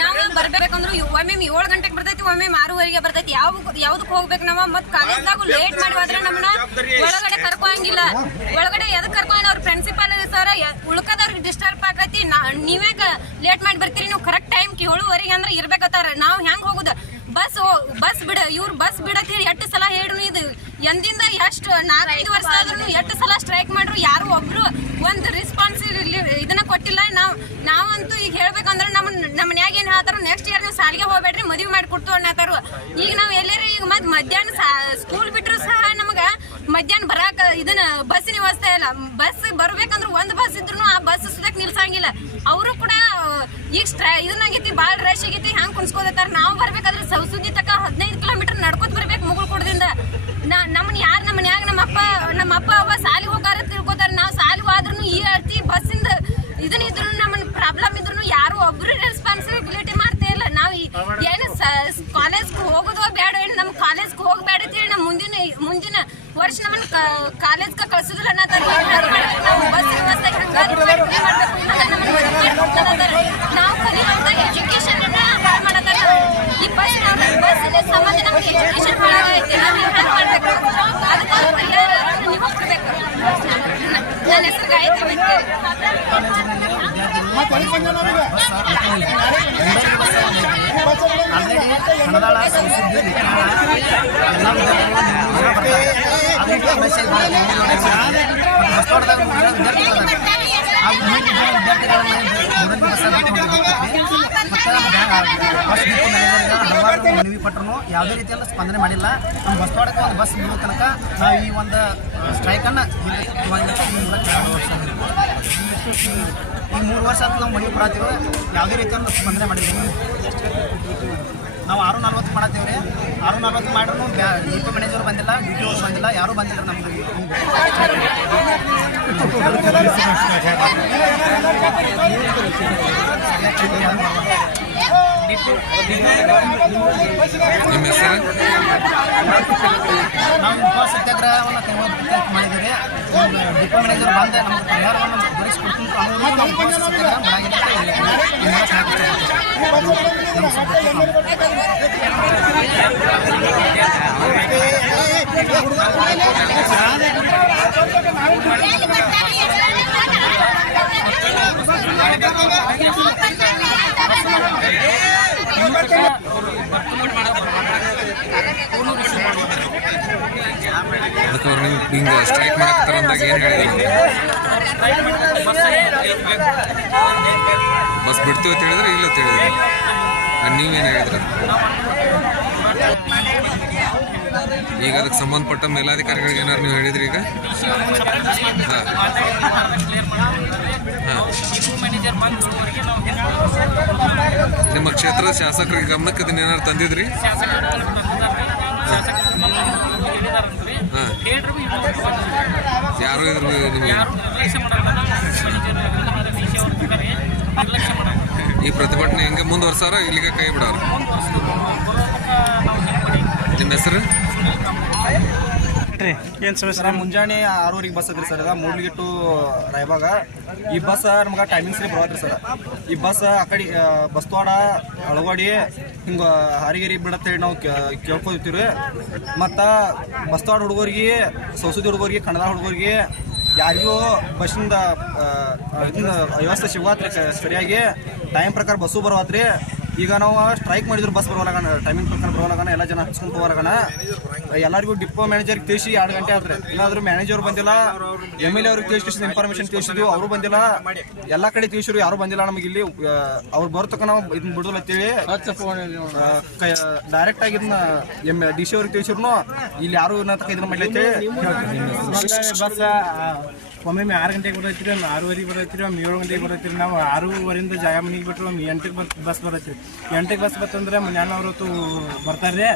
ನಾವು ಬರ್ಬೇಕಂದ್ರು ಒಮ್ಮೆ ಏಳು ಗಂಟೆಗೆ ಬರ್ತೈತಿ ಒಮ್ಮೆ ಆರೂವರೆಗೆ ಬರ್ತೈತಿ. ಯಾವ ಯಾವ್ದಕ್ ಹೋಗ್ಬೇಕು ನಾವ? ಮತ್ ಕಾಲೇಜ್ದಾಗ ಲೇಟ್ ಮಾಡಿ ಹೋದ್ರೆ ನಮ್ಮನ್ನ ಒಳಗಡೆ ಕರ್ಕೊಂಗಿಲ್ಲ ಒಳಗಡೆ ಎದಕ್ ಕರ್ಕೊಂಡ್ ಅವ್ರ ಪ್ರಿನ್ಸಿಪಾಲ್ ಸರ್ ಉಳ್ಕದವ್ರಿಗೆ ಡಿಸ್ಟರ್ಬ್ ಆಗೈತಿ. ನೀವೇ ಲೇಟ್ ಮಾಡಿ ಬರ್ತೀರಿ ನೀವು ಕರೆಕ್ಟ್ ಟೈಮ್ ಏಳುವರೆಗೆ ಅಂದ್ರೆ ಇರ್ಬೇಕತ್ತಾರ. ನಾವ್ ಹೆಂಗ್ ಹೋಗುದ? ಬಸ್ ಬಸ್ ಬಿಡ ಇವ್ರ ಬಸ್ ಬಿಡತ್ ಹೇಳಿ ಎಷ್ಟು ಸಲ ಹೇಳ್ರು ಇದು ಎಂದಿಂದ ಎಷ್ಟು ನಾಲ್ಕೈದು ವರ್ಷ ಆದ್ರೂ ಎಷ್ಟು ಸಲ ಸ್ಟ್ರೈಕ್ ಮಾಡ್ರು ಯಾರು ಒಬ್ರು ಒಂದು ರೆಸ್ಪಾನ್ಸ್ ಇದನ್ನ ಕೊಟ್ಟಿಲ್ಲ. ನಾವ್, ನಾವಂತೂ ಈಗ ಹೇಳ್ಬೇಕಂದ್ರೆ ನಮ್ಮ ನಮ್ಮ ಮನ್ಯಾಗ ಏನ್ ಹೇಳ್ತಾರ ನೆಕ್ಸ್ಟ್ ಇಯರ್ ನೀವು ಸಾಲಿಗೆ ಹೋಗ್ಬೇಡ್ರಿ, ಮದುವೆ ಮಾಡಿ ಅನ್ನತಾರು. ಅನ್ನತಾರ ಈಗ ನಾವ್ ಎಲ್ಲರೂ ಈಗ ಮತ್ ಮಧ್ಯಾಹ್ನ ಸ್ಕೂಲ್ ಬಿಟ್ರು ಸಹ ನಮಗ ಮಧ್ಯಾಹ್ನ ಬರಾಕ ಇದನ್ನ ಬಸ್ಸಿನ ವ್ಯವಸ್ಥೆ ಇಲ್ಲ. ಬಸ್ ಬರ್ಬೇಕಂದ್ರೆ ಒಂದ್ ಬಸ್ ಇದ್ರು ಆ ಬಸ್ ಸುದಕ್ ನಿಲ್ಸಂಗಿಲ್ಲ. ಅವರು ಕೂಡ ಈಗ ಇದನ್ನಾಗೈತಿ, ಬಾಳ್ ರಶ್ ಆಗೈತಿ, ಹ್ಯಾಂಗ್ ಕುಣಿಸ್ಕೋದಾರ ನಾವು ಬರ್ಬೇಕಾದ್ರೆ ಸೌಸೂಜಿ ತಕ ಹದಿನೈದು ಕಿಲೋಮೀಟರ್ ನಡ್ಕೋತ ಬರ್ಬೇಕು ಮುಗುಳ್ಕೊಡದಿಂದ ನಾ ನಮ್ಮನ್ನ ಯಾರು ನಮ್ಮ ಮನ್ಯಾಗ ನಮ್ಮ ಅಪ್ಪ ನಮ್ಮ ಅಪ್ಪ, ಅವ್ವ ಸಾಲಿಗೆ ಹೋಗಾರ ತಿಳ್ಕೊತಾರ. ನಾವು ಸಾಲಿಗೆ ಹೋದ್ರೂ ಈ ಅರ್ತಿ ಬಸ್ಸಿಂದ ಇದನ್ನ ಇದ್ರು ಪ್ರಾಬ್ಲಮ್ ಇದ್ರು ಯಾರು ಒಬ್ರು ರೆಸ್ಪಾನ್ಸಿಬಿಲಿಟಿ ಮಾಡ್ತಾ ಇಲ್ಲ. ನಾವು ಏನು ಕಾಲೇಜ್ಗೆ ಹೋಗೋದು ಬೇಡ ಏನು ನಮ್ಮ ಕಾಲೇಜ್ಗೆ ಹೋಗ್ಬೇಡ ಅಂತ ಹೇಳಿ ನಮ್ಮ ಮುಂದಿನ ಮುಂದಿನ ವರ್ಷ ನಮ್ಮನ್ನ ಕಾಲೇಜ್ಗೆ ಕಳ್ಸೋದಿಲ್ಲ ಅನ್ನೋದಾರ ನಾವು ಬಸ್ ವ್ಯವಸ್ಥೆ ಮಾಡ್ಬೇಕು. ಮದ್ವೆ ಮಾಡಿ ಕೊಡ್ತಾರ ಅಂತಾರ. ನಾವು ಕಲಿಯುವಂತ ಎಜುಕೇಶನ್ ಹಾಳು ಮಾಡತ್ತಾರ ಈ ಬಸ್ ಬಸ್ ಸಂಬಂಧ ನಮ್ಗೆ ಎಜುಕೇಶನ್ ಹಾಳಾಗೈತಿ ನಾವು ಹ್ಯಾಂಗ್ ಮಾಡ್ಬೇಕು ಅದಕ್ಕೊಂದು ಪರಿಹಾರ ನೀವು ಕೊಡ್ಬೇಕು ನನ್ನ ಹೆಸರು ಗಾಯತ್ರಿ ಕನ್ನಡ ಸಂಸ್ಕೃತಿ ಎಲ್ಲ ವಿದ್ಯಾರ್ಥಿಗಳು ಅದಕ್ಕೆ ಮೆಸೇಜ್ ಬಸ್ತೋಟದಾಗ ವಿದ್ಯಾರ್ಥಿಗಳು ಹಾಗೂ ಮೂರು ಜನ ವಿದ್ಯಾರ್ಥಿಗಳನ್ನ ಮೂರನೇ ಬಸ್ ಹಲವಾರು ಮನವಿ ಪಟ್ಟರು ಯಾವುದೇ ರೀತಿಯಲ್ಲಿ ಸ್ಪಂದನೆ ಮಾಡಿಲ್ಲ. ನಮ್ಮ ಬಸ್ತೋಟಕ್ಕೆ ಒಂದು ಬಸ್ ನಿಲ್ಲೋ ತನಕ ನಾವು ಈ ಒಂದು ಸ್ಟ್ರೈಕನ್ನು ಈ ಮೂರು ವರ್ಷ ಆಯ್ತು ನಾವು ಮನವಿ ಕೊಡತ್ತೀವಿ ಯಾವುದೇ ರೀತಿಯಲ್ಲಿ ಸ್ಪಂದನೆ ಮಾಡಿಲ್ಲ. ನಾವು ಆರು ನಲ್ವತ್ತು ಮಾಡತ್ತೀವಿ ರೀ. ಆರು ನಲ್ವತ್ತು ಮಾಡ್ರೂ ಡಿ ಪಿ ಮ್ಯಾನೇಜರ್ ಬಂದಿಲ್ಲ ಡಿ ಟಿ ಬಂದಿಲ್ಲ, ಯಾರೂ ಬಂದಿಲ್ಲ ನಮ್ಗೆ. ನಿಮ್ಮ ಹೆಸರು? ನಾವು ಉಪವಾಸ ಸತ್ಯಾಗ್ರಹವನ್ನು ತೆಗೆದು ಮಾಡಿದ್ದೀವಿ. ಡಿಪೋ ಮ್ಯಾನೇಜರ್ ಬಂದೆ ನಮ್ಮ ಪರಿಹಾರವನ್ನು ದೊರಕಿಸ್ಕೊಡ್ತೀನಿ ಅನ್ನೋದು ಸತ್ಯಾಗ್ರಹ ಅಂತ ಹೇಳಿ ಈ ಮೂಲಕ ಹಾಕಿಸ್ತೀನಿ. ನಮ್ಮ ಸಭೆಗೆ ನಾವು ಅದಕ್ಕೆ ಅವ್ರು ನೀವು ಹಿಂಗೆ ಸ್ಟ್ರೈಕ್ ಮಾಡಕ್ತಾರ ಅಂದಾಗ ಏನು ಹೇಳಿದ್ರು ಬಸ್ ಬಿಡ್ತೀವಿ ಅಂತ ಹೇಳಿದ್ರೆ ಇಲ್ಲ ಅಂತ ಹೇಳಿದ್ರಿ? ನೀವೇನು ಹೇಳಿದ್ರೆ? ಈಗ ಅದಕ್ಕೆ ಸಂಬಂಧಪಟ್ಟ ಮೇಲಾಧಿಕಾರಿಗಳಿಗೆ ಏನಾರು ನೀವು ಹೇಳಿದ್ರಿ ಈಗ? ಹಾಂ. ಹಾಂ. ನಿಮ್ಮ ಕ್ಷೇತ್ರದ ಶಾಸಕರಿಗೆ ಗಮನಕ್ಕೆ ಅದನ್ನ ಏನಾರು ತಂದಿದ್ರಿ? ಹಾಂ. ಯಾರು ಇದ್ರ ನಿಮಗೆ? ಈ ಪ್ರತಿಭಟನೆ ಹೆಂಗೆ ಮುಂದುವರ್ಸಾರ ಇಲ್ಲಿಗೆ ಕೈ ಬಿಡೋರು? ನಿಮ್ಮ ಹೆಸರು? ಏನು ಸಮಸ್ಯೆ? ಸರ್, ಮುಂಜಾನೆ ಆರೂವರೆಗೆ ಬಸ್ ಅದ್ರಿ ಸರ್ ಅದ ಮೂಡ್ಲಿಗೆ ಟು ರಾಯಬಾಗ. ಈ ಬಸ್ ನಮ್ಗೆ ಟೈಮಿಂಗ್ಸ್ ರೀ ಬರೋದ್ರಿ ಸರ್. ಈ ಬಸ್ ಆ ಕಡೆ ಬಸ್ತವಾಡ ಅಳವಾಡಿ, ಹಿಂಗೆ ಹಾರಿಗೇರಿ ಬಿಡತ್ತೇಳಿ ನಾವು ಕೇಳ್ಕೊತೀವಿ ಮತ್ತು ಬಸ್ತವಾಡ ಹುಡುಗರಿಗೆ, ಸೌಸದಿ ಹುಡುಗರಿಗೆ, ಕನ್ನಡ ಹುಡುಗರಿಗೆ ಯಾರಿಗೂ ಬಸ್ಸಿಂದ ವ್ಯವಸ್ಥೆ ಸಿಗುವತ್ರಿ ಸರಿಯಾಗಿ. ಟೈಮ್ ಪ್ರಕಾರ ಬಸ್ಸು ಬರವತ್ರಿ. ಈಗ ನಾವು ಸ್ಟ್ರೈಕ್ ಮಾಡಿದ್ರು ಬಸ್ ಬರೋಲಾಗಣ ಟೈಮಿಂಗ್ ಪ್ರಕಾರ ಬರೋಲಾಗಣ ಎಲ್ಲ ಜನ ಹಚ್ಕೊಂಡು ಹೋಗೋಣ ಎಲ್ಲರಿಗೂ ಡಿಪೋ ಮ್ಯಾನೇಜರ್ ತಿಳಿಸಿ ಎರಡು ಗಂಟೆ ಆದ್ರೆ. ಏನಾದ್ರು ಮ್ಯಾನೇಜರ್ ಬಂದಿಲ್ಲ ಎಂ ಎಲ್ ಎ ಅವ್ರಿಗೆ ತಿಳಿಸಿ ಇನ್ಫಾರ್ಮೇಶನ್ ತಿಳಿಸಿದ್ವಿ ಅವರು ಬಂದಿಲ್ಲ. ಎಲ್ಲ ಕಡೆ ತಿಳಿಸಿರು ಯಾರು ಬಂದಿಲ್ಲ ನಮಗೆ ಇಲ್ಲಿ. ಅವ್ರು ಬರ್ತಕ್ಕ ನಾವು ಇದನ್ನ ಬಿಡೋಲ್ಲ ಅಂತೇಳಿ. ಡೈರೆಕ್ಟ್ ಆಗಿ ಇದನ್ನ ಎಂ ಡಿ ಸಿ ಅವ್ರಿಗೆ ತಿಳಿಸಿರು ಇಲ್ಲಿ ಯಾರು ಇದನ್ನ ಮಾಡ್ಲಿಕ್ಕೆ ಅಂತೇಳಿ. ಒಮ್ಮೊಮ್ಮೆ ಆರು ಗಂಟೆಗೆ ಬರತ್ತೀರಿ ಒಮ್ಮೆ ಆರೂವರೆಗೆ ಬರತ್ತೀರಿ ಒಮ್ಮೆ ಏಳು ಗಂಟೆಗೆ ಬರತ್ತೀರಿ ನಾವು ಆರೂವರೆಯಿಂದ ಜಾಗ ಮನೆಗೆ ಬಿಟ್ಟರೆ ಒಮ್ಮೆ ಎಂಟಕ್ಕೆ ಬಸ್ ಬಸ್ ಬರತ್ತೀರಿ ಎಂಟಕ್ಕೆ ಬಸ್ ಬರ್ತಂದ್ರೆ ಮನ್ಯಾನ ಹೊತ್ತು ಬರ್ತಾರೆ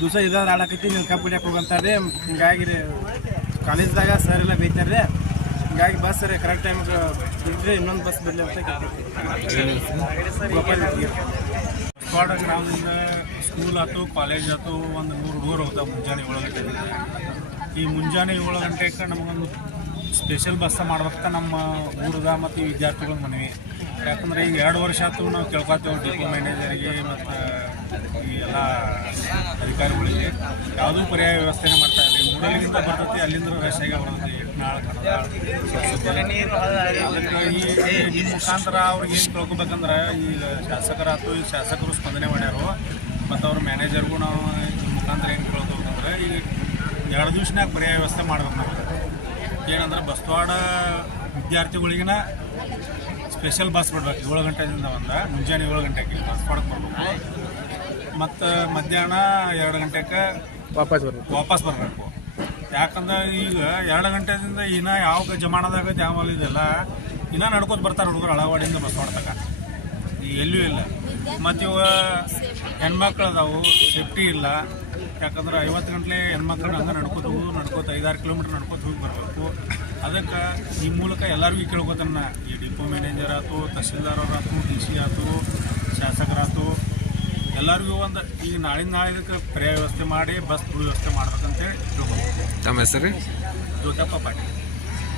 ದಿವಸ ಇದಾದ್ರೆ ಆಡಕತ್ತಿ ನೀವು ಕಬ್ಬು ಹಿಡಿಯಕ್ಕೆ ಹೋಗಂತಾರೆ ಹಿಂಗಾಗಿ ರೀ, ಕಾಲೇಜ್ದಾಗ ಸರ್ ಎಲ್ಲ ಬೈತಾರೆ ಹಿಂಗಾಗಿ ಬಸ್ ರೀ ಕರೆಕ್ಟ್ ಟೈಮ್ಗೆ ಬಿಟ್ಟರೆ ಇನ್ನೊಂದು ಬಸ್ ಬರಲಿ ಅಂತ. ಗೋಪಾಲ್ ಗ್ರಾಮದಿಂದ ಸ್ಕೂಲ್ ಆಯ್ತು ಕಾಲೇಜ್ ಆಯ್ತು ಒಂದು ನೂರು ಹುಡುಗರು ಹೋಗ್ತಾವೆ ಮುಂಜಾನೆ ಏಳು ಗಂಟೆಗೆ. ಈ ಮುಂಜಾನೆ ಏಳು ಗಂಟೆಗೆ ನಮಗೊಂದು ಸ್ಪೆಷಲ್ ಬಸ್ ಮಾಡ್ಬೇಕ ನಮ್ಮ ಊರದ ಮತ್ತು ಈ ವಿದ್ಯಾರ್ಥಿಗಳ ಮನವಿ. ಯಾಕಂದ್ರೆ ಈಗ ಎರಡು ವರ್ಷ ಆಯ್ತು ನಾವು ಕೇಳ್ಕೊತೇವೆ ಡಿಪೋ ಮ್ಯಾನೇಜರಿಗೆ ಮತ್ತು ಈ ಎಲ್ಲ ಅಧಿಕಾರಿಗಳಿಗೆ. ಯಾವುದೂ ಪರ್ಯಾಯ ವ್ಯವಸ್ಥೆನೇ ಮಾಡ್ತಾ ಇಲ್ಲ. ಮೂಡಲಿಂದ ಬರ್ತೈತಿ, ಅಲ್ಲಿಂದ ರಶ್ ಆಗಿ ಬರ್ತೈತಿ. ಈ ಮುಖಾಂತರ ಅವ್ರಿಗೆ ಏನು ಕೇಳ್ಕೊಬೇಕಂದ್ರೆ ಈಗ ಶಾಸಕರಾಯ್ತು, ಈ ಶಾಸಕರು ಸ್ಪಂದನೆ ಮಾಡ್ಯಾರು. ಮತ್ತು ಅವ್ರ ಮ್ಯಾನೇಜರ್ಗೂ ನಾವು ಈ ಮುಖಾಂತರ ಏನು ಕೇಳ್ಕೊಬೇಕಂದ್ರೆ ಈ ಎರಡು ದಿವ್ಸನಾಗ ಪರ್ಯಾಯ ವ್ಯವಸ್ಥೆ ಮಾಡ್ಬೇಕು ನಾವು. ಏನಂದ್ರೆ ಬಸ್ವಾಡ ವಿದ್ಯಾರ್ಥಿಗಳಿಗಿನ ಸ್ಪೆಷಲ್ ಬಸ್ ಬಿಡ್ಬೇಕು. ಏಳು ಗಂಟೆಯಿಂದ ಒಂದು ಮುಂಜಾನೆ ಏಳು ಗಂಟೆಗೆ ಬಸ್ವಾಡಕ್ಕೆ ಬರ್ಬೇಕು. ಮತ್ತು ಮಧ್ಯಾಹ್ನ ಎರಡು ಗಂಟೆಗೆ ವಾಪಸ್ ಬರ್ಬೇಕು. ವಾಪಸ್ ಬರಬೇಕು. ಯಾಕಂದ್ರೆ ಈಗ ಎರಡು ಗಂಟೆದಿಂದ ಇನ್ನ ಯಾವ ಜಮಾನದಾಗ ಜಾಮಲ್ ಇದೆಲ್ಲ ಇನ್ನೂ ನಡ್ಕೊತ ಬರ್ತಾರೆ ಹುಡುಗರು ಅಳವಾಡಿಯಿಂದ ಬಸ್ ಎಲ್ಲೂ ಇಲ್ಲ. ಮತ್ತು ಇವ ಹೆಣ್ಮಕ್ಳು ಅದಾವು ಸೇಫ್ಟಿ ಇಲ್ಲ. ಯಾಕಂದ್ರೆ ಐವತ್ತು ಗಂಟಲೆ ಹೆಣ್ಮಕ್ಳು ಹಂಗೆ ನಡ್ಕೋತ ಹೋಗಿ ನಡ್ಕೋತ ಐದಾರು ಕಿಲೋಮೀಟ್ರ್ ನಡ್ಕೋತ ಹೋಗಿ ಬರಬೇಕು. ಅದಕ್ಕೆ ಈ ಮೂಲಕ ಎಲ್ಲರಿಗೂ ಕೇಳ್ಕೊತಾನ ಈ ಡಿಪೋ ಮ್ಯಾನೇಜರ್ ಆಯ್ತು ತಹಸೀಲ್ದಾರ್ ಆಯ್ತು ಡಿ ಸಿ ಆಯ್ತು ಶಾಸಕರಾಯ್ತು ಎಲ್ಲರಿಗೂ ಒಂದು ಈಗ ನಾಳಿನ ನಾಳೆ ಇದಕ್ಕೆ ಪರ್ಯಾಯ ವ್ಯವಸ್ಥೆ ಮಾಡಿ ಬಸ್ ವ್ಯವಸ್ಥೆ ಮಾಡ್ಬೇಕಂತೇಳಿ ತಮ್ಮ ಹೆಸರು? ಜ್ಯೋತಪ್ಪ ಪಾಟೀಲ್.